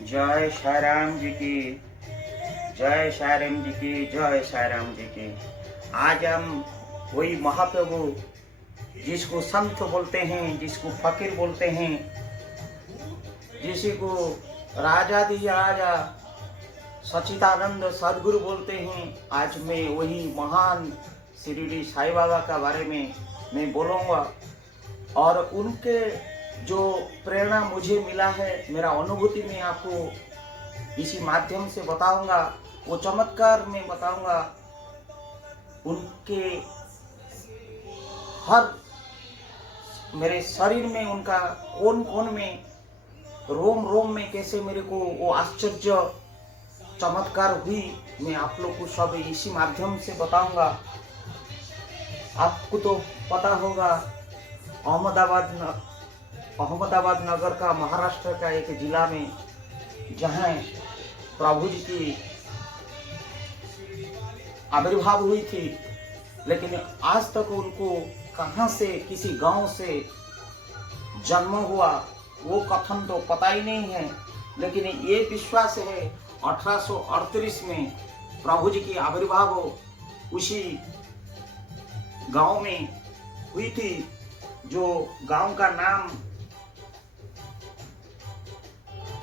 जय साई राम जी की, जय साई राम जी की, जय साई राम जी की। आज हम वही महाप्रभु जिसको संत बोलते हैं, जिसको फकीर बोलते हैं, जिसी को राजा दी राजा सच्चिदानंद सदगुरु बोलते हैं, आज मैं वही महान शिरडी साईं बाबा का बारे में मैं बोलूँगा। और उनके जो प्रेरणा मुझे मिला है, मेरा अनुभूति में आपको इसी माध्यम से बताऊंगा, वो चमत्कार में बताऊंगा। उनके हर मेरे शरीर में, उनका कोन कोन में, रोम रोम में कैसे मेरे को वो आश्चर्य चमत्कार हुई, मैं आप लोग को सब इसी माध्यम से बताऊंगा। आपको तो पता होगा, अहमदाबाद नगर का, महाराष्ट्र का एक जिला में, जहाँ प्रभु जी की आविर्भाव हुई थी, लेकिन आज तक उनको कहाँ से, किसी गांव से जन्म हुआ वो कथन तो पता ही नहीं है। लेकिन ये विश्वास है 1838 में प्रभु जी की आविर्भाव उसी गांव में हुई थी, जो गांव का नाम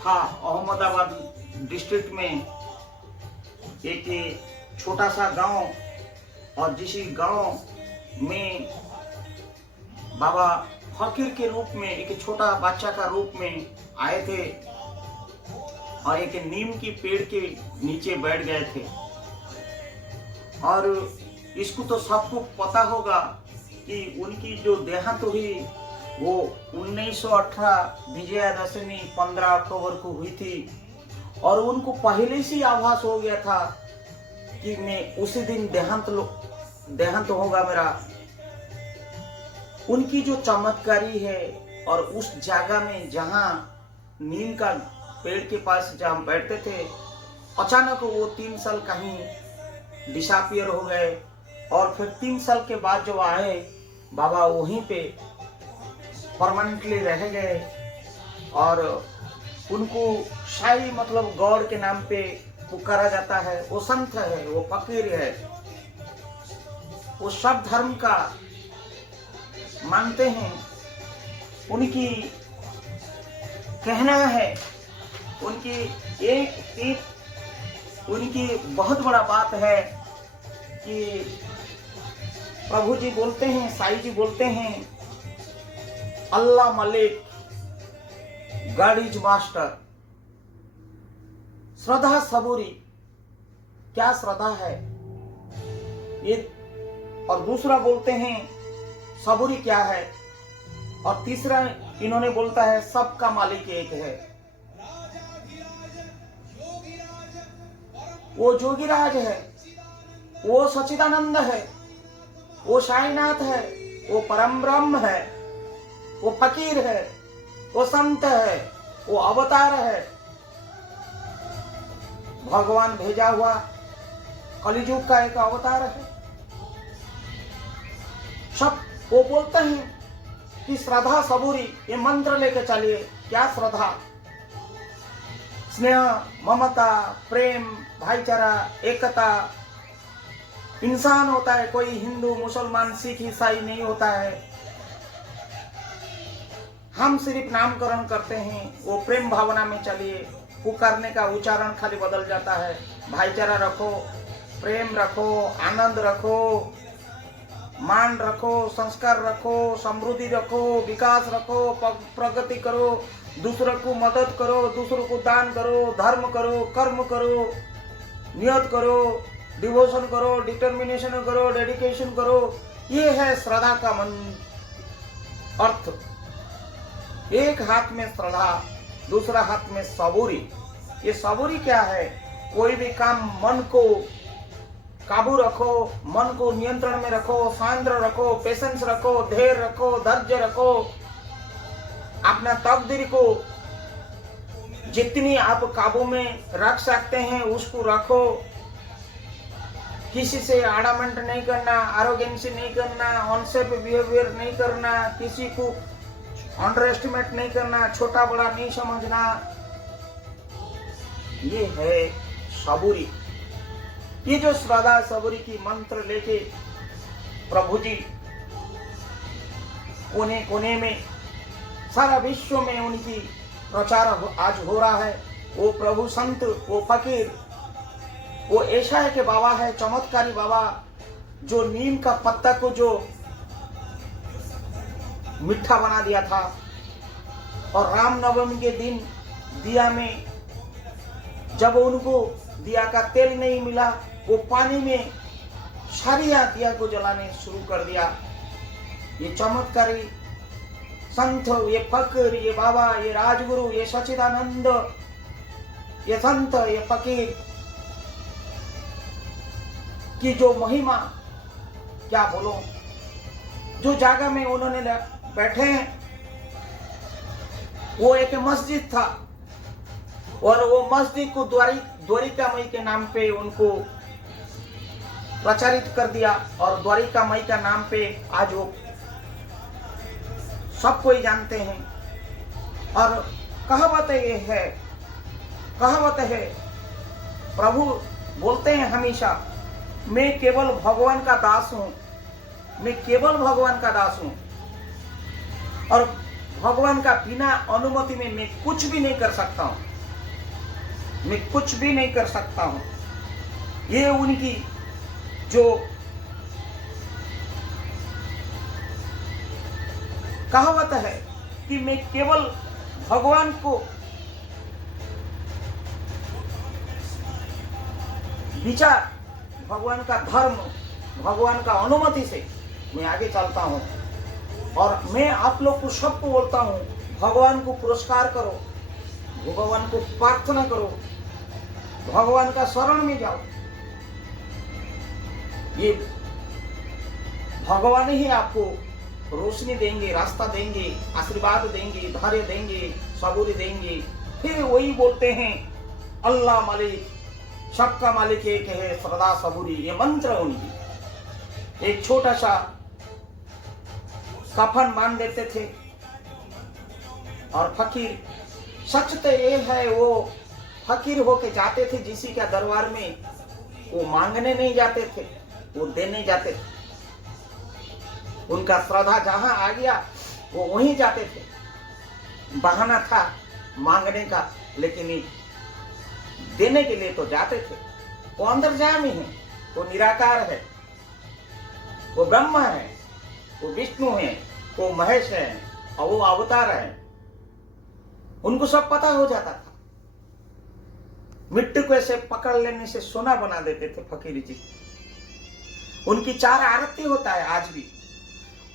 था अहमदाबाद डिस्ट्रिक्ट में एक छोटा सा गांव। और जिस गांव में बाबा फकीर के रूप में, एक छोटा बच्चा का रूप में आए थे और एक नीम की पेड़ के नीचे बैठ गए थे। और इसको तो सबको पता होगा कि उनकी जो देहांत हुई वो 1918 विजयादशमी 15 अक्टूबर को हुई थी। और उनको पहले से आभास हो गया था कि मैं उसी दिन देहांत होगा मेरा। उनकी जो चमत्कारी है, और उस जगह में जहाँ नीम का पेड़ के पास जहाँ बैठते थे, अचानक वो 3 साल कहीं डिसअपीयर हो गए। और फिर 3 साल के बाद जब आए, बाबा वहीं पे परमानेंटली रह गए। और उनको शाही मतलब गौड़ के नाम पे पुकारा जाता है। वो संत है, वो फकीर है, वो सब धर्म का मानते हैं। उनकी कहना है, उनकी बहुत बड़ा बात है कि प्रभु जी बोलते हैं, साईं जी बोलते हैं, अल्लाह मलिक, गॉड इज मास्टर। श्रद्धा सबूरी, क्या श्रद्धा है ये। और दूसरा बोलते हैं सबूरी क्या है। और तीसरा इन्होंने बोलता है सबका मालिक एक है। वो जोगीराज है, वो सच्चिदानंद है, वो साईनाथ है, वो परम ब्रह्म है, वो फकीर है, वो संत है, वो अवतार है, भगवान भेजा हुआ कलियुग का एक अवतार है। सब वो बोलते हैं कि श्रद्धा सबूरी, ये मंत्र लेके चलिए। क्या श्रद्धा? स्नेह, ममता, प्रेम, भाईचारा, एकता। इंसान होता है, कोई हिंदू, मुसलमान, सिख, ईसाई नहीं होता है। हम सिर्फ नामकरण करते हैं, वो प्रेम भावना में चलिए। पुकारने का उच्चारण खाली बदल जाता है। भाईचारा रखो, प्रेम रखो, आनंद रखो, मान रखो, संस्कार रखो, समृद्धि रखो, विकास रखो, प्रगति करो, दूसरों को मदद करो, दूसरों को दान करो, धर्म करो, कर्म करो, नियत करो, डिवोशन करो, डिटर्मिनेशन करो, डेडिकेशन करो। ये है श्रद्धा का अर्थ। एक हाथ में श्रद्धा, दूसरा हाथ में सबूरी। ये सबूरी क्या है? कोई भी काम मन को काबू रखो, मन को नियंत्रण में रखो, शांत रखो, पेशेंस रखो, धैर्य रखो, धैर्य रखो। अपना तकदीर को जितनी आप काबू में रख सकते हैं उसको रखो। किसी से आड़ामेंट नहीं करना, आरोगेंसी नहीं करना, अनसेफ बिहेवियर नहीं करना, किसी को अंडर एस्टिमेट नहीं करना, छोटा बड़ा नहीं समझना। ये है सबूरी। ये जो श्रद्धा सबूरी की मंत्र लेके प्रभु जी कोने कोने में सारा विश्व में उनकी प्रचार आज हो रहा है। वो प्रभु संत, वो फकीर, वो ऐसा है कि बाबा है, चमत्कारी बाबा, जो नीम का पत्ता को जो मीठा बना दिया था और रामनवमी के दिन दिया में जब उनको दिया का तेल नहीं मिला, वो पानी में सारिया दिया को जलाने शुरू कर दिया। ये चमत्कारी संत, ये फकीर, ये बाबा, ये राजगुरु, ये सच्चिदानंद, ये संत, ये फकीर की जो महिमा क्या बोलो। जो जगह में उन्होंने बैठे हैं वो एक मस्जिद था और वो मस्जिद को द्वारिका मई के नाम पे उनको प्रचारित कर दिया और द्वारिका मई का नाम पे आज वो सब कोई जानते हैं। और कहावत ये है, कहावत है, प्रभु बोलते हैं हमेशा, मैं केवल भगवान का दास हूं, मैं केवल भगवान का दास हूं और भगवान का बिना अनुमति में मैं कुछ भी नहीं कर सकता हूं, मैं कुछ भी नहीं कर सकता हूं। ये उनकी जो कहावत है कि मैं केवल भगवान को विचार, भगवान का धर्म, भगवान का अनुमति से मैं आगे चलता हूं। और मैं आप लोग को सबको बोलता हूं, भगवान को पुरस्कार करो, भगवान को प्रार्थना करो, भगवान का शरण में जाओ। ये भगवान ही आपको रोशनी देंगे, रास्ता देंगे, आशीर्वाद देंगे, धैर्य देंगे, सबूरी देंगे। फिर वही बोलते हैं, अल्लाह मालिक, सबका मालिक एक है, सदा सबूरी। ये मंत्र उनकी। एक छोटा सा कफन बांध देते थे और फकीर, सच तो ये है, वो फकीर होके जाते थे किसी के दरबार में, वो मांगने नहीं जाते थे, वो देने जाते थे। उनका श्रद्धा जहां आ गया वो वहीं जाते थे। बहाना था मांगने का, लेकिन देने के लिए तो जाते थे। वो अंतर्यामी है, वो निराकार है, वो ब्रह्म है, वो विष्णु है, वो महेश है और वो अवतार है। उनको सब पता हो जाता था। मिट्टी को ऐसे पकड़ लेने से सोना बना देते थे फकीर जी। उनकी 4 आरती होता है आज भी।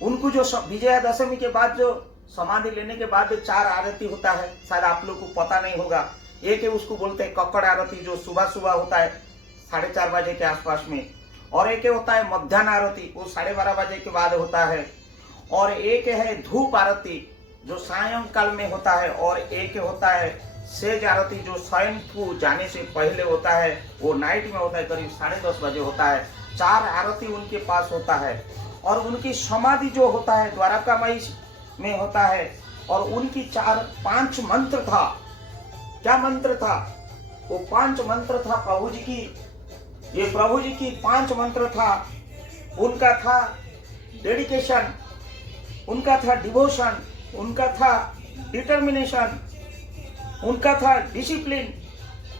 उनको जो विजयादशमी के बाद जो समाधि लेने के बाद 4 आरती होता है, शायद आप लोग को पता नहीं होगा। एक है उसको बोलते हैं कक्कड़ आरती, जो सुबह सुबह होता है 4:30 बजे के आसपास में, और एक होता है मध्याह्न आरती, वो 12:30 बजे के बाद होता है, और एक है धूप आरती जो सायंकाल में होता है, और एक होता है सेज आरती जो स्वयं को जाने से पहले होता है, वो नाइट में होता है, करीब 10:30 बजे होता है। 4 आरती उनके पास होता है। और उनकी समाधि जो होता है द्वारका मई में होता है। और उनकी 5 मंत्र था। क्या मंत्र था? वो 5 मंत्र था प्रभु जी की। ये प्रभु जी की 5 मंत्र था। उनका था डेडिकेशन, उनका था डिवोशन, उनका था डिटर्मिनेशन, उनका था डिसिप्लिन,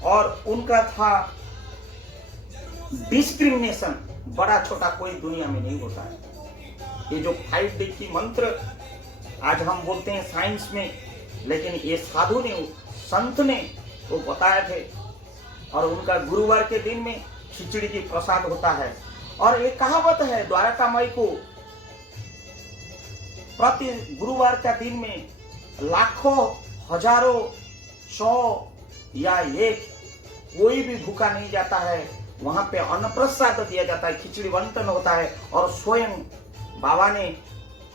और उनका था डिस्क्रिमिनेशन। बड़ा छोटा कोई दुनिया में नहीं होता है। ये जो 5D की मंत्र आज हम बोलते हैं साइंस में, लेकिन ये साधु ने, संत ने वो बताए थे। और उनका गुरुवार के दिन में खिचड़ी की प्रसाद होता है। और ये कहावत है, द्वारका माई को प्रति गुरुवार का दिन में लाखों, हजारों, 100 या 1 कोई भी भूखा नहीं जाता है। वहां पे अन्न प्रसाद दिया जाता है, खिचड़ी बंटन होता है। और स्वयं बाबा ने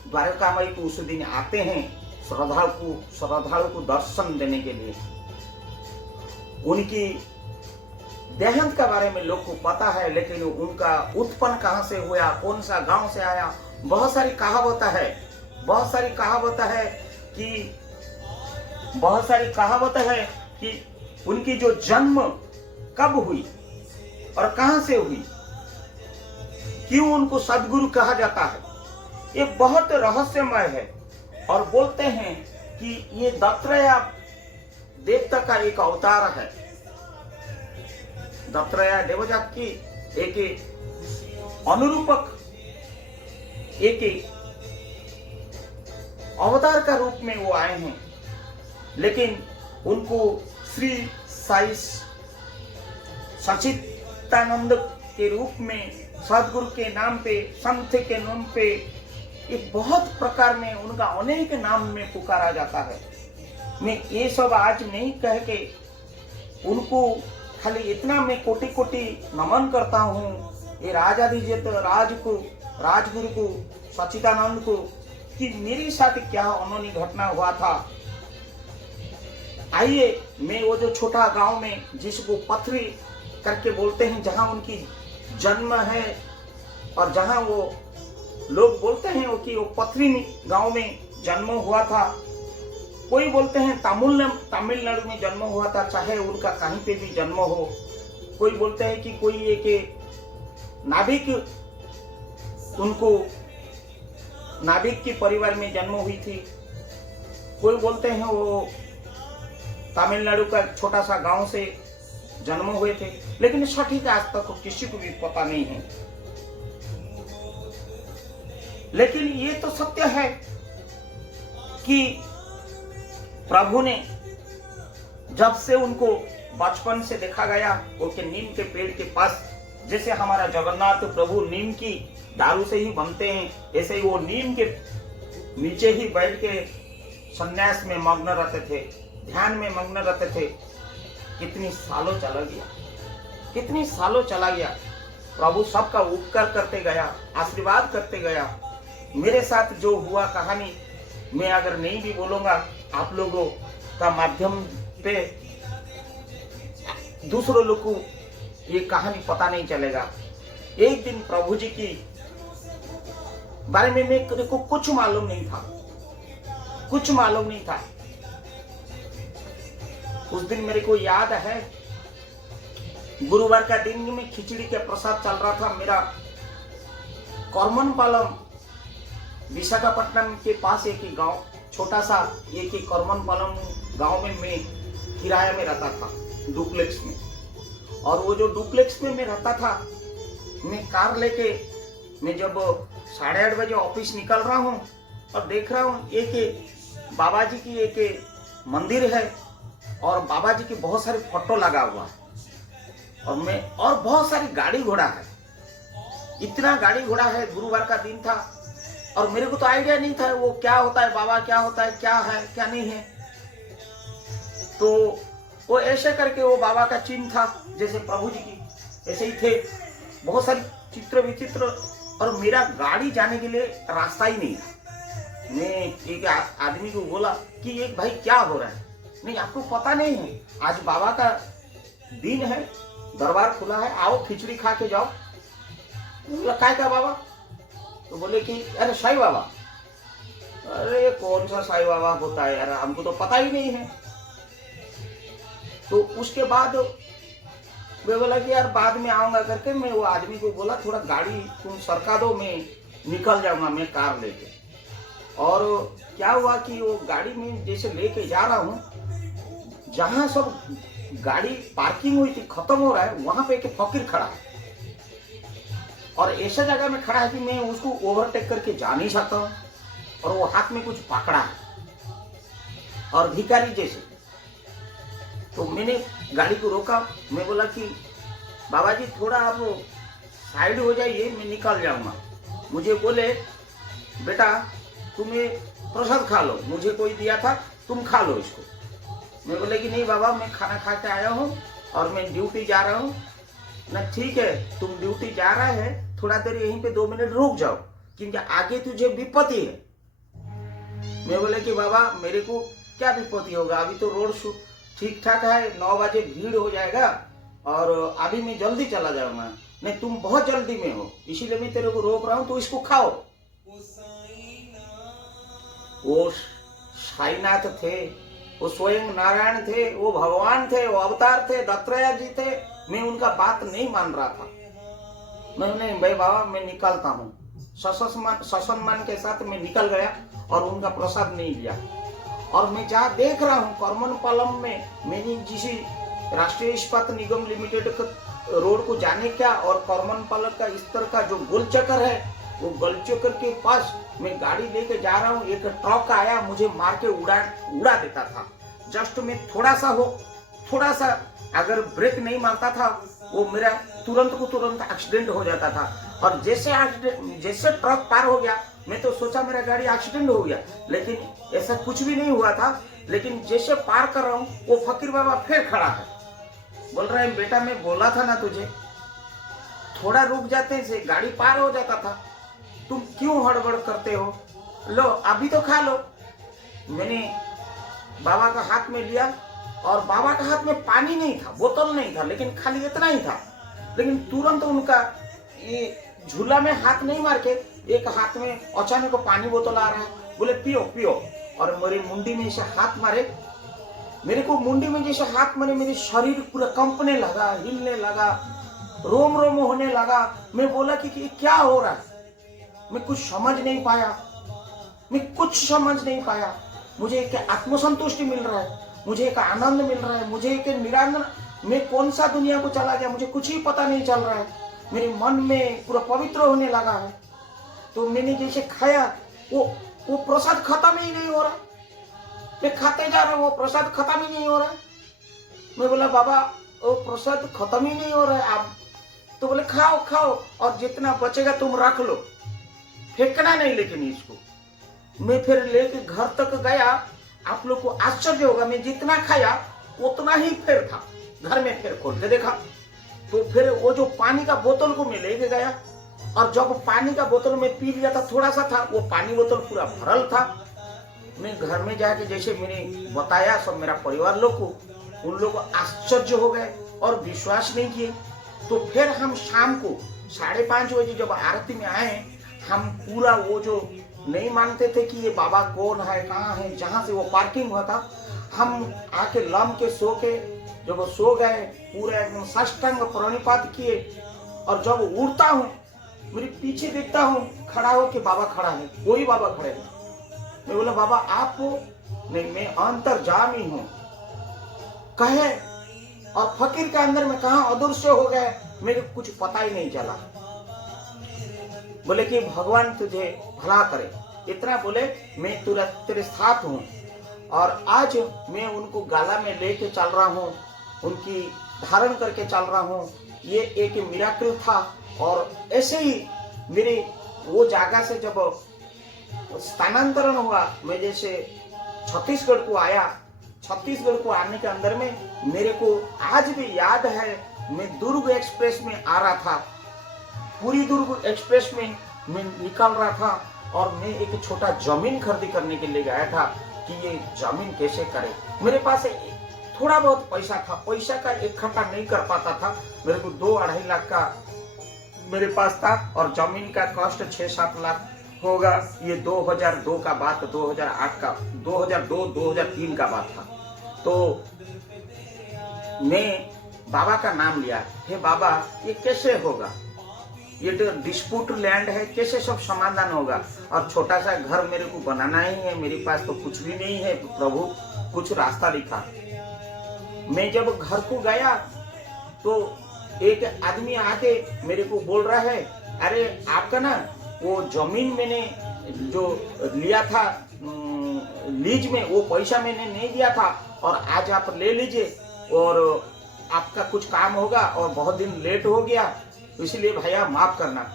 द्वारका माई को उस दिन आते हैं श्रद्धालु को दर्शन देने के लिए। उनकी देहांत के बारे में लोग को पता है, लेकिन उनका उत्पन्न कहां से हुआ, कौन सा गांव से आया, बहुत सारी कहावत है। बहुत सारी कहावत है कि उनकी जो जन्म कब हुई और कहां से हुई, क्यों उनको सदगुरु कहा जाता है, ये बहुत रहस्यमय है। और बोलते हैं कि ये दत्तात्रेय देवता का एक अवतार है। दत्तात्रेय देवता की एक अनुरूपक, एक अवतार का रूप में वो आए हैं। लेकिन उनको श्री साई सच्चिदानंद के रूप में, सदगुरु के नाम पे, संत के नाम पे, ये बहुत प्रकार में उनका अनेक नाम में पुकारा जाता है। मैं ये सब आज नहीं कह के उनको खाली इतना मैं कोटि कोटि नमन करता हूँ ये राजाधिराज राजगुरु को, सच्चिदानंद को, कि मेरे साथ क्या अनोनी घटना हुआ था। आइए, मैं वो जो छोटा गांव में जिसको पथरी करके बोलते हैं, जहां उनकी जन्म है और जहां वो लोग बोलते हैं कि वो पथरी गांव में जन्म हुआ था। कोई बोलते हैं तमिलनाडु में जन्म हुआ था, चाहे उनका कहीं पे भी जन्म हो। कोई बोलते हैं कि कोई एक नाविक, उनको नाविक के परिवार में जन्म हुई थी। कोई बोलते हैं वो तमिलनाडु का छोटा सा गांव से जन्म हुए थे। लेकिन सटीक आज तक किसी को भी पता नहीं है। लेकिन ये तो सत्य है कि प्रभु ने जब से उनको बचपन से देखा गया, वो के नीम के पेड़ के पास, जैसे हमारा जगन्नाथ प्रभु नीम की दारू से ही बनते हैं, ऐसे ही वो नीम के नीचे ही बैठ के संन्यास में मग्न रहते थे, ध्यान में मग्न रहते थे। कितनी सालों चला गया, कितनी सालों चला गया। प्रभु सबका उपकार करते गया, आशीर्वाद करते गया। मेरे साथ जो हुआ कहानी मैं अगर नहीं भी बोलूंगा, आप लोगों का माध्यम पे दूसरों लोग को ये कहानी पता नहीं चलेगा। एक दिन प्रभु जी की बारे में मेरे को कुछ मालूम नहीं था, कुछ मालूम नहीं था। उस दिन मेरे को याद है, गुरुवार का दिन में खिचड़ी के प्रसाद चल रहा था। मेरा कर्मनपालम, विशाखापट्टनम के पास एक ही गांव, छोटा सा एक ही कर्मनपालम गांव में मैं किराया में रहता था, डुप्लेक्स में। और वो जो डुप्लेक्स में मैं रहता था, मैं कार लेके मैं जब 8:30 बजे ऑफिस निकल रहा हूँ और देख रहा हूँ एक बाबा जी की एक मंदिर है और बाबा जी के बहुत सारे फोटो लगा हुआ है और बहुत सारी गाड़ी घोड़ा है। इतना गाड़ी घोड़ा है, गुरुवार का दिन था और मेरे को तो आइडिया नहीं था वो क्या होता है, बाबा क्या होता है, क्या है क्या नहीं है। तो वो ऐसे करके वो बाबा का चिन्ह था, जैसे प्रभु जी की ऐसे ही थे, बहुत सारी चित्र विचित्र। और मेरा गाड़ी जाने के लिए रास्ता ही नहीं था। मैं एक आदमी को बोला कि एक भाई क्या हो रहा है, नहीं आपको पता नहीं है आज बाबा का दिन है, दरबार खुला है, आओ खिचड़ी खा के जाओ। काय का बाबा? तो बोले कि अरे साईं बाबा। अरे कौन सा साईं बाबा होता है यार, हमको तो पता ही नहीं है। तो उसके बाद मैं बोला कि यार बाद में आऊंगा करके मैं वो आदमी को बोला थोड़ा गाड़ी तुम सरका दो, मैं निकल जाऊंगा मैं कार लेके। और क्या हुआ कि वो गाड़ी में जैसे लेके जा रहा हूँ, जहां सब गाड़ी पार्किंग हुई थी खत्म हो रहा है, वहां पे एक फकीर खड़ा है और ऐसा जगह में खड़ा है कि मैं उसको ओवरटेक करके जा नहीं सकता हूँ। और वो हाथ में कुछ पकड़ा है और भिखारी जैसे। तो मैंने गाड़ी को रोका, मैं बोला कि बाबा जी थोड़ा आप साइड हो जाइए, मैं निकल जाऊंगा। मुझे बोले बेटा तुम्हें प्रसाद खा लो, मुझे कोई दिया था, तुम खा लो इसको। मैं बोले कि नहीं बाबा मैं खाना खा के आया हूँ और मैं ड्यूटी जा रहा हूँ ना। ठीक है तुम ड्यूटी जा रहा है, थोड़ा देर यहीं पे 2 मिनट रुक जाओ क्योंकि आगे तुझे विपत्ति है। मैं बोले कि बाबा मेरे को क्या विपत्ति होगा, अभी तो रोड ठीक ठाक है, 9 बजे भीड़ हो जाएगा और अभी मैं जल्दी चला जाऊंगा। नहीं तुम बहुत जल्दी में हो, इसीलिए मैं तेरे को रोक रहा हूँ, तो इसको खाओ। वो साईनाथ थे, वो स्वयं नारायण थे, वो भगवान थे, वो अवतार थे, दत्तात्रेय जी थे। मैं उनका बात नहीं मान रहा था। मैंने भाई बाबा मैं निकलता हूँ, ससन मन के साथ मैं निकल गया और उनका प्रसाद नहीं लिया। और मैं जहाँ देख रहा हूँ करमनपालम में, मैंने जिसी राष्ट्रीय इस्पात निगम लिमिटेड रोड को जाने क्या और करमनपालम का इस तरह का जो गोल चक्कर है, वो गोल चक्कर के पास मैं गाड़ी लेके जा रहा हूँ। एक ट्रक आया, मुझे मार के उड़ा देता था। जस्ट मैं थोड़ा सा अगर ब्रेक नहीं मारता था, वो मेरा तुरंत एक्सीडेंट हो जाता था। और जैसे ट्रक पार हो गया, मैं तो सोचा मेरा गाड़ी एक्सीडेंट हो गया, लेकिन ऐसा कुछ भी नहीं हुआ था। लेकिन जैसे पार कर रहा हूँ, वो फकीर बाबा फिर खड़ा है, बोल रहा है बेटा मैं बोला था ना तुझे, थोड़ा रुक जाते से गाड़ी पार हो जाता था, तुम क्यों हड़बड़ करते हो, लो अभी तो खा लो। मैंने बाबा का हाथ में लिया और बाबा के हाथ में पानी नहीं था, बोतल नहीं था, लेकिन खाली इतना ही था। लेकिन तुरंत उनका ये झूला में हाथ नहीं मार के एक हाथ में अचानक पानी बोतल आ रहा है, बोले पियो पियो। और मेरी मुंडी में ऐसे हाथ मारे, मेरे को मुंडी में जैसे हाथ मारे, मेरे शरीर पूरा कंपने लगा, हिलने लगा, रोम रोम होने लगा। मैं बोला कि क्या हो रहा है, मैं कुछ समझ नहीं पाया। मुझे एक आत्मसंतुष्टि मिल रहा है, मुझे एक आनंद मिल रहा है, मुझे एक निरानंद, मैं कौन सा दुनिया को चला गया, मुझे कुछ ही पता नहीं चल रहा है। मेरे मन में पूरा पवित्र होने लगा है। तो मैंने जैसे खाया, वो प्रसाद खत्म ही नहीं हो रहा। मैं खाते जा रहा हूँ, वो प्रसाद खत्म ही नहीं हो रहा है। मैं बोला बाबा वो प्रसाद खत्म ही नहीं हो रहा है आप। तो बोले खाओ और जितना बचेगा तुम रख लो, फेंकना नहीं लेकिन इसको। मैं फिर लेके घर तक गया। आप लोग को आश्चर्य होगा, मैं जितना खाया उतना ही फिर था। घर में फिर खोल के देखा तो फिर वो जो पानी का बोतल को मैं लेके गया, और जब पानी का बोतल में पी लिया था, थोड़ा सा था, वो पानी बोतल पूरा भरल था। मैं घर में जाके जैसे मैंने बताया सब मेरा परिवार लोग को, उन लोग को आश्चर्य हो गए और विश्वास नहीं किए। तो फिर हम शाम को 5:30 बजे जब आरती में आए, हम पूरा वो जो नहीं मानते थे कि ये बाबा कौन है, कहाँ है, जहाँ से वो पार्किंग हुआ था, हम आके लम के जब सो गए, पूरा एकदम साष्टांग प्रणिपात किए। और जब उठता हूँ, मेरे पीछे देखता हूँ खड़ा हो के बाबा खड़ा है, कोई बाबा खड़े हैं। मैं बोला बाबा आप हो? नहीं मैं अंतर्जामी हूँ कहे। और फकीर के अंदर में कहाँ अदृश्य हो गए, मेरे कुछ पता ही नहीं चला। बोले कि भगवान तुझे भला करे, इतना बोले। मैं तेरे साथ हूँ। और आज मैं उनको गाला में लेके चल रहा हूँ, उनकी धारण करके चल रहा हूँ। ये एक मिराकल था। और ऐसे ही मेरे वो जगह से जब स्थानांतरण हुआ, मैं जैसे छत्तीसगढ़ को आया, छत्तीसगढ़ को आने के अंदर में मेरे को आज भी याद है, मैं दुर्ग एक्सप्रेस में आ रहा था, पूरी दुर्ग एक्सप्रेस में मैं निकल रहा था। और मैं एक छोटा जमीन खरीदी करने के लिए गया था कि ये जमीन कैसे करे। मेरे पास थोड़ा बहुत पैसा था, पैसा का इकट्ठा नहीं कर पाता था। मेरे को 2-2.5 लाख का मेरे पास था, और जमीन का कॉस्ट 6-7 लाख होगा। ये 2002 का बात, 2008 का, 2002-2003 का बात था। तो मैं बाबा का नाम लिया, हे बाबा ये कैसे होगा, ये तो डिस्प्यूट लैंड है, कैसे सब समाधान होगा। और छोटा सा घर मेरे को बनाना ही है, मेरे पास तो कुछ भी नहीं है, प्रभु कुछ रास्ता दिखा। मैं जब घर को गया तो एक आदमी आके मेरे को बोल रहा है, अरे आपका ना वो जमीन मैंने जो लिया था लीज में, वो पैसा मैंने नहीं दिया था, और आज आप ले लीजिए, और आपका कुछ काम होगा, और बहुत दिन लेट हो गया, इसलिए भैया माफ करना।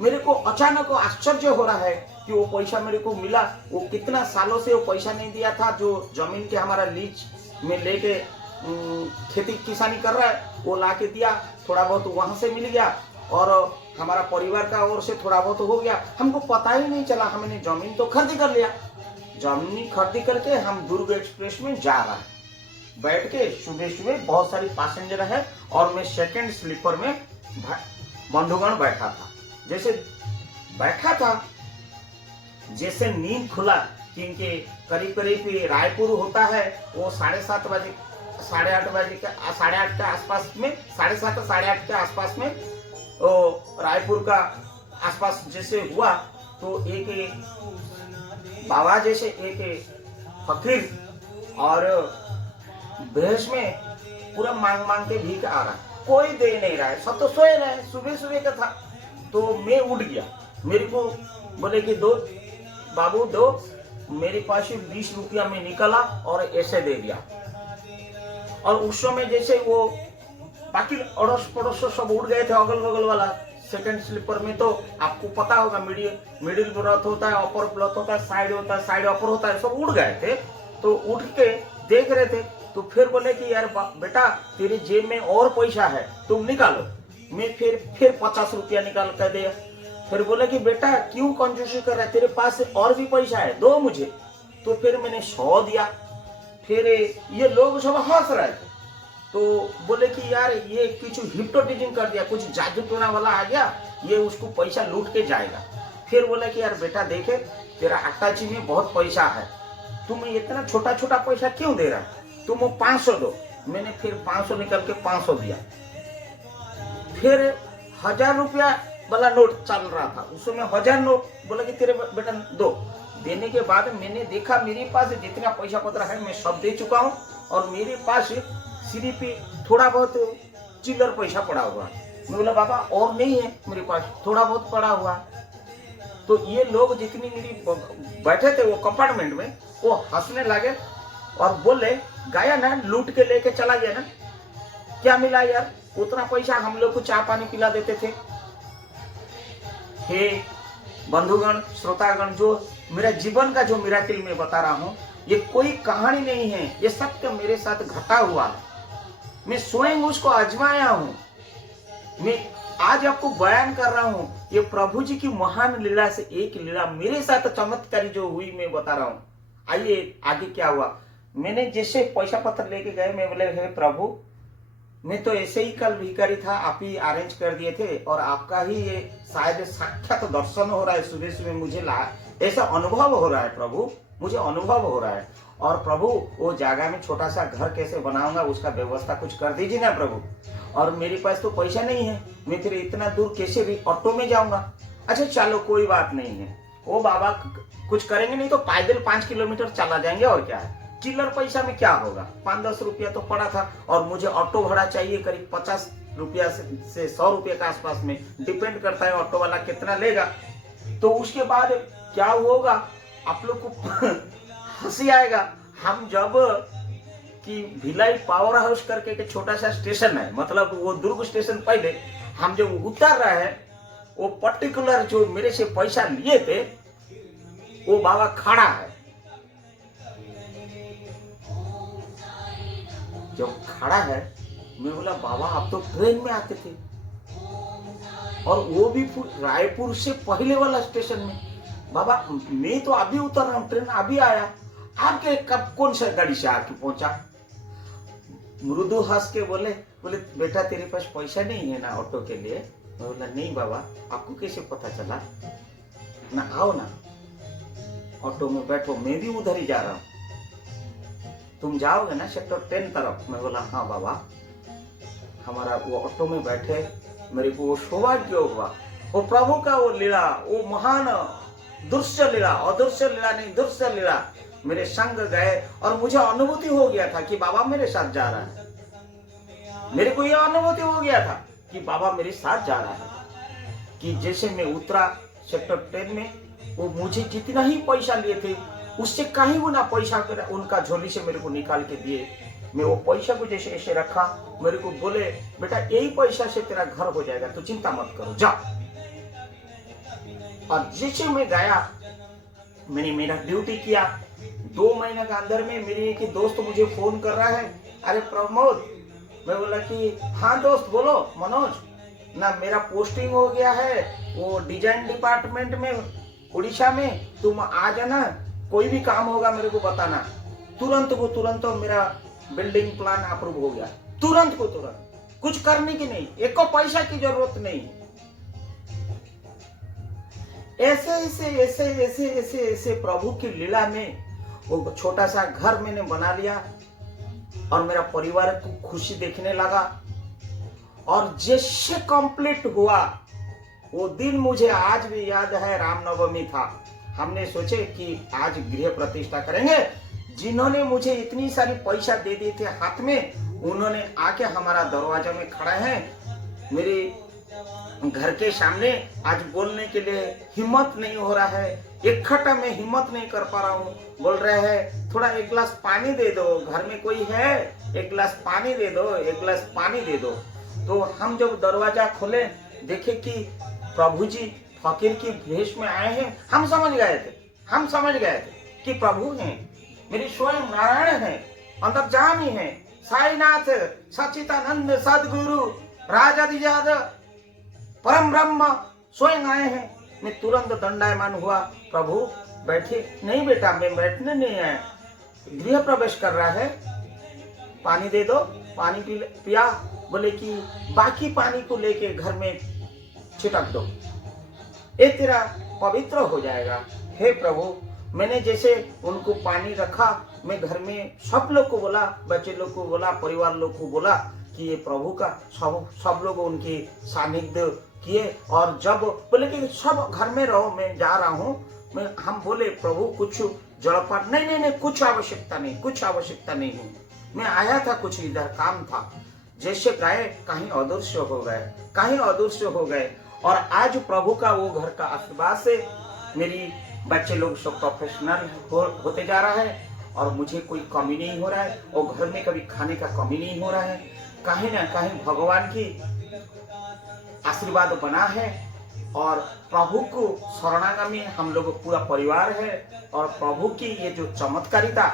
मेरे को अचानक आश्चर्य हो रहा है कि वो पैसा मेरे को मिला। वो कितना सालों से वो पैसा नहीं दिया था, जो जमीन के हमारा लीज में लेके खेती किसानी कर रहा है, वो ला के दिया। थोड़ा बहुत वहां से मिल गया, और हमारा परिवार का ओर से थोड़ा बहुत हो गया। हमको पता ही नहीं चला, हमने जमीन तो खरीदी कर लिया। जमीन खरीदी करके हम दुर्ग एक्सप्रेस में जा रहा है, बैठ के सुबह बहुत सारी पैसेंजर है, और मैं सेकंड स्लीपर में बंधुगण बैठा था। जैसे बैठा था, जैसे नींद खुला, क्योंकि करीब करीब रायपुर होता है वो 7:30 बजे 8:30 बजे के 8:30 के आसपास में 7:30 8:30 के आसपास में वो रायपुर का आसपास जैसे हुआ तो एक बाबा जैसे एक फकीर और बेहोश में पूरा मांग मांग के भीख आ रहा, कोई दे नहीं रहा है, सब तो सोए रहे, सुबह सुबह का था। तो मैं उठ गया, मेरे को बोले कि दो बाबू दो, मेरे पास 20 रुपया में निकला और ऐसे दे दिया। और उस समय जैसे वो बाकी अड़ोस पड़ोस सब उठ गए थे, अगल बगल वाला सेकंड स्लीपर में तो आपको पता होगा मिडिल ब्रथ होता है, अपर ब्रथ होता है, साइड होता है, साइड अपर होता है, सब उड़ गए थे। तो उठ के देख रहे थे तो फिर बोले कि यार बेटा तेरे जेब में और पैसा है, तुम निकालो। मैं फिर 50 रुपया निकाल कर दिया। फिर बोले कि बेटा क्यों कंजूसी कर रहा है, तेरे पास और भी पैसा है, दो मुझे। तो फिर मैंने 100 दिया। फिर ये लोग सब हंस रहे थे, तो बोले कि यार ये कुछ हिप्नोटिज्म कर दिया, कुछ जादू टोना वाला आ गया, ये उसको पैसा लूट के जाएगा। फिर बोला कि यार बेटा देखे तेरा अट्टाची में बहुत पैसा है, तुम इतना छोटा छोटा पैसा क्यों दे रहा है, तुम वो 500 दो। मैंने फिर 500 निकल के 500 दिया। फिर 1000 रुपया वाला नोट चल रहा था, उसमें 1000 नोट, बोला कि तेरे बेटा दो। देने के बाद मैंने देखा मेरे पास जितना पैसा पत्र है मैं सब दे चुका हूँ और मेरे पास सिर्फ थोड़ा बहुत चिल्लर पैसा पड़ा हुआ। मैं बोला बाबा और नहीं है मेरे पास, थोड़ा बहुत पड़ा हुआ। तो ये लोग जितनी मेरी बैठे थे वो कंपार्टमेंट में, वो हंसने लगे और बोले गया ना, लूट के लेके चला गया ना, क्या मिला यार, उतना पैसा हम लोग को चाय पानी पिला देते थे। हे बंधुगण श्रोतागण, जो मेरा जीवन का जो मिराकिल मैं बता रहा हूँ, ये कोई कहानी नहीं है, ये सत्य मेरे साथ घटा हुआ है। मैं स्वयं उसको आजमाया हूँ, मैं आज आपको बयान कर रहा हूँ। ये प्रभु जी की महान लीला से एक लीला मेरे साथ चमत्कारी जो हुई मैं बता रहा हूँ। आइए आगे क्या हुआ। मैंने जैसे पैसा पत्र लेके गए, मैं बोले हे प्रभु मैं तो ऐसे ही कल भिखारी था, आप ही अरेंज कर दिए थे और आपका ही ये शायद साक्षात दर्शन हो रहा है, सुबह सुबह मुझे ऐसा अनुभव हो रहा है प्रभु, मुझे अनुभव हो रहा है। और प्रभु वो जगह में छोटा सा घर कैसे बनाऊंगा, उसका व्यवस्था कुछ कर दीजिए ना प्रभु। और मेरे पास तो पैसा नहीं है, मैं फिर इतना दूर कैसे भी ऑटो में जाऊंगा। अच्छा चलो कोई बात नहीं है, वो बाबा कुछ करेंगे नहीं तो पैदल 5 किलोमीटर चला जाएंगे, और क्या है, चिल्लर पैसा में क्या होगा, 5-10 रुपया तो पड़ा था। और मुझे ऑटो भाड़ा चाहिए करीब 50 रुपया से 100 रुपये के आसपास में, डिपेंड करता है ऑटो वाला कितना लेगा। तो उसके बाद क्या होगा, आप लोग को हंसी आएगा। हम जब कि भिलाई पावर हाउस करके एक छोटा सा स्टेशन है, मतलब वो दुर्ग स्टेशन, पहले हम जब उतर रहे हैं, वो पर्टिकुलर जो मेरे से पैसा लिए थे वो बाबा खड़ा है। जब खड़ा है मैं बोला बाबा आप तो ट्रेन में आते थे, और वो भी रायपुर से पहले वाला स्टेशन में। बाबा मैं तो अभी उतर रहा हूँ, ट्रेन अभी आया, आपके कब कौन सा गाड़ी से आके पहुंचा। मृदु हंस के बोले बेटा तेरे पास पैसा नहीं है ना ऑटो के लिए। मैं बोला नहीं बाबा, आपको कैसे पता चला, ना आओ ना ऑटो में बैठो, मैं भी उधर ही जा रहा हूँ, तुम जाओगे ना सेक्टर 10 तरफ। मैं बोला हाँ बाबा। हमारा वो ऑटो में बैठे, मेरे को वो सौभाग्य हुआ, वो प्रभु का वो लीला, वो महान दृश्य लीला, अदृश्य लीला नहीं दृश्य लीला मेरे संग गए। और मुझे अनुभूति हो गया था कि बाबा मेरे साथ जा रहा है, मेरे को यह अनुभूति हो गया था कि बाबा मेरे साथ जा रहा है। कि जैसे मैं उतरा सेक्टर 10 में, वो मुझे जितना ही पैसा लिए थे उससे कहीं गुना पैसा उनका झोली से मेरे को निकाल के दिए। मैं वो पैसा को जैसे ऐसे रखा, मेरे को बोले बेटा यही पैसा से तेरा घर हो जाएगा, तो चिंता मत करो जा। और जैसे मैं गया, मैंने मेरा ड्यूटी किया। 2 महीने के अंदर में मेरी एक दोस्त मुझे फोन कर रहा है, अरे प्रमोद। मैं बोला कि हाँ दोस्त बोलो मनोज, ना मेरा पोस्टिंग हो गया है वो डिजाइन डिपार्टमेंट में उड़ीसा में, तुम आ जाना, कोई भी काम होगा मेरे को बताना। तुरंत मेरा बिल्डिंग प्लान अप्रूव हो गया, तुरंत को तुरंत, कुछ करने की नहीं, एक को पैसा की जरूरत नहीं। ऐसे प्रभु की लीला में वो छोटा सा घर मैंने बना लिया और मेरा परिवार को खुशी देखने लगा। और जैसे कंप्लीट हुआ वो दिन मुझे आज भी याद है, रामनवमी था। हमने सोचे कि आज गृह प्रतिष्ठा करेंगे। जिन्होंने मुझे इतनी सारी पैसा दे दिए थे हाथ में, उन्होंने आके हमारा दरवाजा में खड़ा है, मेरे घर के सामने। आज बोलने के लिए हिम्मत नहीं हो रहा है, इकट्ठा में हिम्मत नहीं कर पा रहा हूँ। बोल रहे हैं थोड़ा एक गिलास पानी दे दो, घर में कोई है, एक गिलास पानी दे दो, एक गिलास पानी दे दो। तो हम जब दरवाजा खोले देखे कि प्रभु जी फकीर की भेष में आए हैं। हम समझ गए थे कि प्रभु हैं, मेरी स्वयं नारायण है, अंतर्यामी है, साईनाथ सच्चिदानंद सदगुरु राजाधिराज परम ब्रह्म स्वयं आए हैं। मैं तुरंत दंडायमान हुआ। प्रभु बैठे। नहीं बेटा, मैं बैठने नहीं आया, गृह प्रवेश कर रहा है, पानी दे दो। पानी पिया। बोले कि बाकी पानी को लेके घर में छिटक दो, ये तेरा पवित्र हो जाएगा। हे प्रभु, मैंने जैसे उनको पानी रखा, मैं घर में सब लोग को बोला, बच्चे लोग को बोला, परिवार लोग को बोला कि ये प्रभु का सब लोग उनकी सानिध्य किए। और जब बोले कि सब घर में रहो, मैं जा रहा हूँ, हम बोले प्रभु कुछ जलपान। नहीं, कुछ आवश्यकता नहीं है, मैं आया था, कुछ इधर काम था। जैसे गए कहीं अदृश्य हो गए। और आज प्रभु का वो घर का आशीर्वाद से मेरी बच्चे लोग सब प्रोफेशनल होते जा रहा है और मुझे कोई कमी नहीं हो रहा है, और घर में कभी खाने का कमी नहीं हो रहा है। कहीं ना कहीं भगवान की आशीर्वाद बना है और प्रभु को शरणागमी हम लोग पूरा परिवार है। और प्रभु की ये जो चमत्कारिता,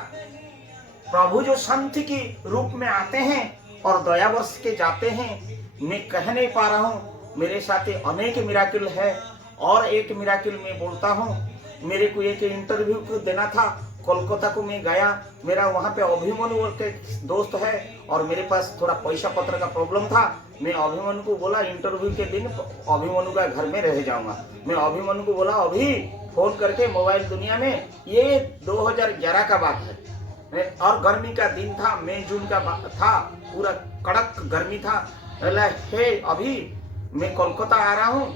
प्रभु जो संत की रूप में आते हैं और दया वर्ष के जाते हैं, मैं कह नहीं पा रहा हूँ। मेरे साथ अनेक मिराकिल है। और एक मिराकिल मैं बोलता हूँ, मेरे को एक इंटरव्यू देना था, कोलकाता को मैं गया। मेरा वहाँ पे अभिमन्यु के दोस्त है और मेरे पास थोड़ा पैसा पत्र का प्रॉब्लम था। मैं अभिमन्यु को बोला इंटरव्यू के दिन अभिमन्यु का घर में रह जाऊंगा। मैं अभिमन्यु को बोला अभी फोन करके मोबाइल दुनिया में, ये 2011 का बात है और गर्मी का दिन था, मई जून का था, पूरा कड़क गर्मी था। हे अभी मैं कोलकाता आ रहा हूँ,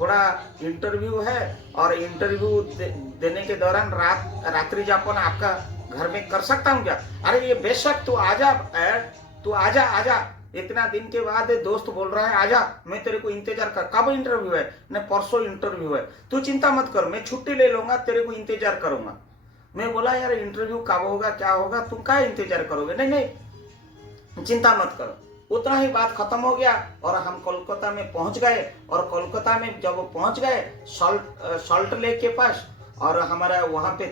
थोड़ा इंटरव्यू है और इंटरव्यू देने के दौरान रात्रि जापन आपका घर में कर सकता हूँ क्या? अरे ये बेशक तू आजा। इतना दिन के बाद दोस्त बोल रहा है आजा, मैं तेरे को इंतजार कर। कब इंटरव्यू है? नहीं, परसों इंटरव्यू है। तू चिंता मत कर, मैं छुट्टी ले लूंगा, तेरे को इंतजार करूंगा। मैं बोला यार इंटरव्यू कब होगा, क्या होगा, तुम क्या इंतजार करोगे? नहीं चिंता मत करो। उतना ही बात खत्म हो गया और हम कोलकाता में पहुंच गए। और कोलकाता में जब पहुंच गए सॉल्ट लेक के पास, और हमारा वहां पे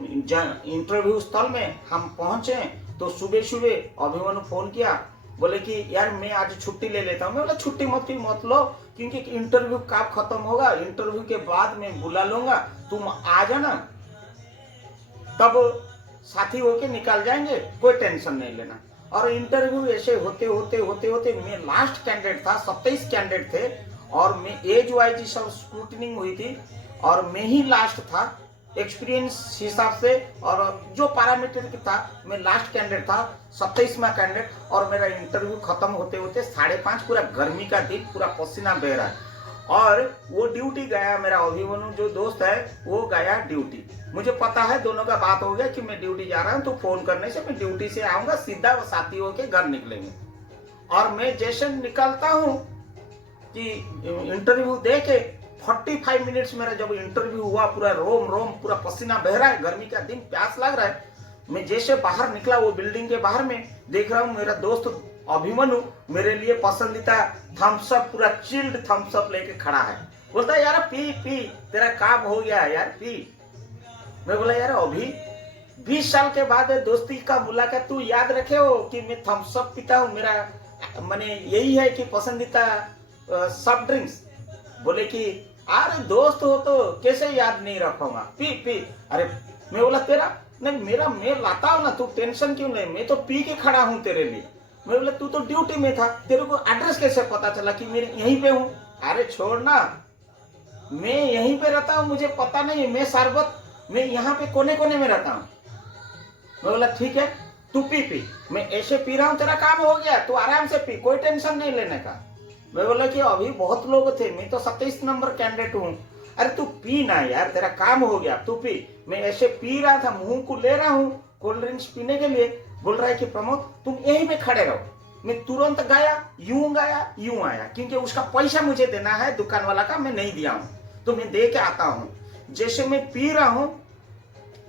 इंटरव्यू स्थल में हम पहुंचे, तो सुबह अभिमन्यु फोन किया, बोले कि यार मैं आज छुट्टी ले लेता हूँ। मैं बोला छुट्टी मत लो, क्योंकि इंटरव्यू कब खत्म होगा, इंटरव्यू के बाद मैं बुला लूंगा, तुम आ जाना, तब साथी होके निकल जाएंगे, कोई टेंशन नहीं लेना। और इंटरव्यू ऐसे होते मैं लास्ट कैंडिडेट था, 27 कैंडिडेट थे और मैं एज वाइज सब स्क्रूटनिंग हुई थी और मैं ही लास्ट था एक्सपीरियंस हिसाब से। और जो पैरामीटर था मैं लास्ट कैंडिडेट था, 27वां कैंडिडेट। और मेरा इंटरव्यू खत्म होते 5:30, पूरा गर्मी का दिन, पूरा पसीना बह रहा है। और वो ड्यूटी गया, मेरा अभिमन्यु जो दोस्त है वो गया ड्यूटी। मुझे पता है दोनों का बात हो गया कि मैं ड्यूटी जा रहा हूँ, तो फोन करने से मैं ड्यूटी से आऊंगा, सीधा वो साथी होके घर निकलेंगे। और मैं जैसे निकलता हूँ कि इंटरव्यू दे के 45 मिनट्स मेरा जब इंटरव्यू हुआ, पूरा रोम पूरा पसीना बह रहा है, गर्मी का दिन, प्यास लग रहा है। मैं जैसे बाहर निकला वो बिल्डिंग के बाहर में देख रहा हूँ मेरा दोस्त अभिमन्यु मेरे लिए पसंदीदा थम्स अप, पूरा चिल्ड थम्स अप लेके खड़ा है। बोलता है यार पी तेरा काम हो गया है यार, पी। मैं बोला यार अभी 20 साल के बाद दोस्ती का मुलाकात, तू याद रखे हो कि मैं थम्स अप पीता हूँ, मेरा मैंने यही है कि पसंदीदा सॉफ्ट ड्रिंक्स। बोले कि अरे दोस्त हो तो कैसे याद नहीं रखूंगा, पी। अरे मैं बोला तेरा नहीं, मेरा मैं लाता हूँ ना, तू टेंशन क्यों नहीं, मैं तो पी के खड़ा हूँ तेरे लिए। मैं बोला तू तो ड्यूटी में था, तेरे को एड्रेस कैसे पता चला कि मैं यहीं पे हूँ? अरे छोड़ ना, मैं यहीं पे रहता हूँ, मुझे पता नहीं, मैं यहाँ पे कोने में रहता हूँ। मैं बोला ठीक है, तू पी, मैं ऐसे पी रहा हूँ, तेरा काम हो गया, तू आराम से पी, कोई टेंशन नहीं लेने का। मैं बोला कि अभी बहुत लोग थे, मैं तो 27 नंबर कैंडिडेट हूँ। अरे तू पी ना यार, तेरा काम हो गया, तू पी। मैं ऐसे पी रहा था, मुंह को ले रहा हूँ कोल्ड ड्रिंक्स पीने के लिए। बोल रहा है कि प्रमोद तुम यहीं में खड़े रहो। मैं तुरंत गया, यूं आया, क्योंकि उसका पैसा मुझे देना है दुकान वाला का, मैं नहीं दिया हूँ, तो मैं दे के आता हूँ। जैसे मैं पी रहा हूँ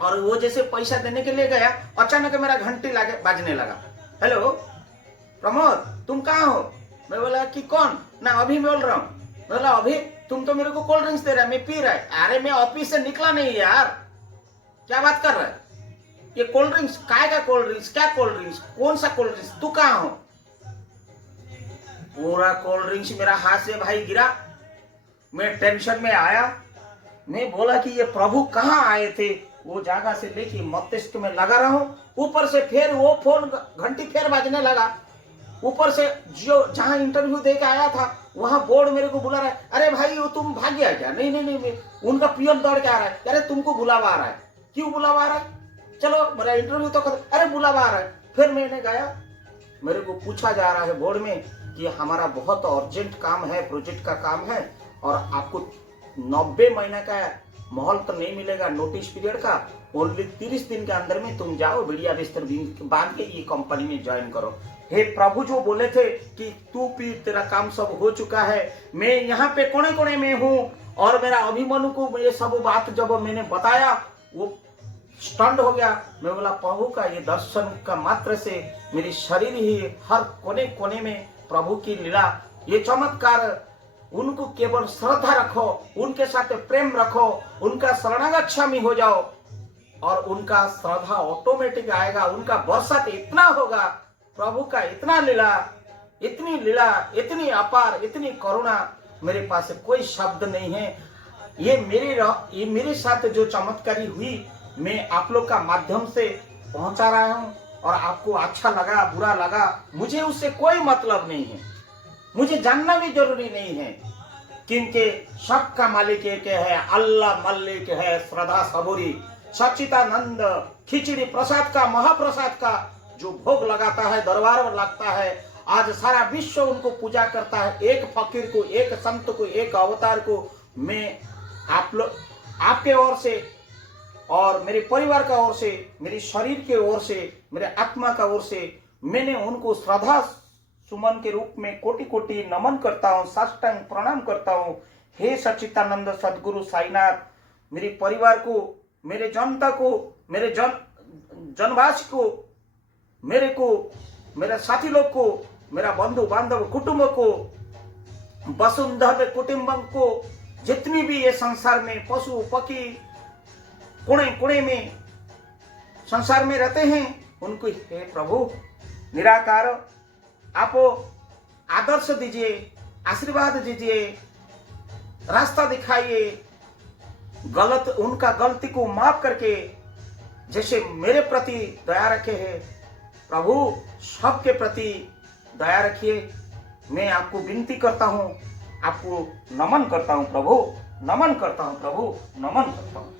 और वो जैसे पैसा देने के लिए गया, अचानक मेरा घंटी बाजने लगा। हेलो प्रमोद, तुम कहाँ हो? मैं बोला कि कौन? ना अभी बोल रहा हूँ। मैं बोला अभी? तुम तो मेरे को कोल्ड ड्रिंक्स दे रहा है, मैं पी रहा है। अरे मैं ऑफिस से निकला नहीं यार, क्या बात कर रहा है? ये कोल्ड ड्रिंक्स काय का कोल्ड ड्रिंक्स? क्या कोल्ड ड्रिंक्स? कौन सा कोल्ड ड्रिंक्स? तू कहाँ हो? पूरा कोल्ड ड्रिंक्स मेरा हाथ से भाई गिरा। मैं टेंशन में आया। मैं बोला कि ये प्रभु कहाँ आए थे? वो जगह से लेके मस्तिष्क में लगा रहा हूँ, ऊपर से फिर वो फोन घंटी फिर बाजने लगा। ऊपर से जो जहां इंटरव्यू दे के आया था वहां बोर्ड मेरे को बुला रहा है। अरे भाई वो तुम भाग गया क्या? नहीं नहीं नहीं, उनका पियन दौड़ के आ रहा है। अरे तुमको बुलावा आ रहा है। क्यों बुलावा आ रहा है? चलो मेरा इंटरव्यू तो कर। अरे बुलावा आ रहा है। फिर मैंने गया, मेरे को पूछा जा रहा है बोर्ड में कि हमारा बहुत अर्जेंट काम है, प्रोजेक्ट का काम है, और आपको 90 महीने का माहौल तो नहीं मिलेगा नोटिस पीरियड का, ओनली 30 दिन के अंदर में तुम जाओ, बढ़िया बिस्तर बांध के ये कंपनी में ज्वाइन करो। हे प्रभु, जो बोले थे कि तू पी, तेरा काम सब हो चुका है, मैं यहाँ पे कोने कोने में हूँ। और मेरा अभिमन्यु को ये सब बात जब मैंने बताया, वो स्टंड हो गया। मैं बोला प्रभु का ये दर्शन का मात्र से मेरी शरीर ही हर कोने कोने में प्रभु की लीला, ये चमत्कार। उनको केवल श्रद्धा रखो, उनके साथ प्रेम रखो, उनका शरणागच्छामी हो जाओ और उनका श्रद्धा ऑटोमेटिक आएगा। उनका बरसात इतना होगा, प्रभु का इतना लीला, इतनी अपार, इतनी करुणा, मेरे पास कोई शब्द नहीं है। ये मेरे साथ जो चमत्कारी हुई, मैं आप लोग का माध्यम से पहुंचा रहा हूं, और आपको अच्छा लगा बुरा लगा मुझे उससे कोई मतलब नहीं है, मुझे जानना भी जरूरी नहीं है, क्योंकि सबका मालिक एक है, अल्लाह मल्लिक है, श्रद्धा सबूरी, सच्चिदानंद, खिचड़ी प्रसाद का, महाप्रसाद का जो भोग लगाता है, दरबार में लगता है, आज सारा विश्व उनको पूजा करता है। एक फकीर को, एक संत को, एक अवतार को मैं आपके ओर से और मेरे परिवार का ओर से, मेरे शरीर के ओर से, मेरे आत्मा का ओर से मैंने उनको श्रद्धा सुमन के रूप में कोटि कोटि नमन करता हूँ, साष्टांग प्रणाम करता हूँ। हे सच्चिदानंद सदगुरु साईनाथ, मेरे परिवार को, मेरे जनता को, मेरे जनवासी को, मेरे साथी लोग को, मेरा बंधु बांधव कुटुंब को, वसुंधव कुटुंबम को, जितनी भी ये संसार में पशु पक्षी कोने कोने में संसार में रहते हैं, उनको हे प्रभु निराकार आप आदर्श दीजिए, आशीर्वाद दीजिए, रास्ता दिखाइए, उनका गलती को माफ करके जैसे मेरे प्रति दया रखे हैं प्रभु, सबके प्रति दया रखिए। मैं आपको विनती करता हूँ, आपको नमन करता हूँ प्रभु, नमन करता हूँ प्रभु, नमन करता हूँ।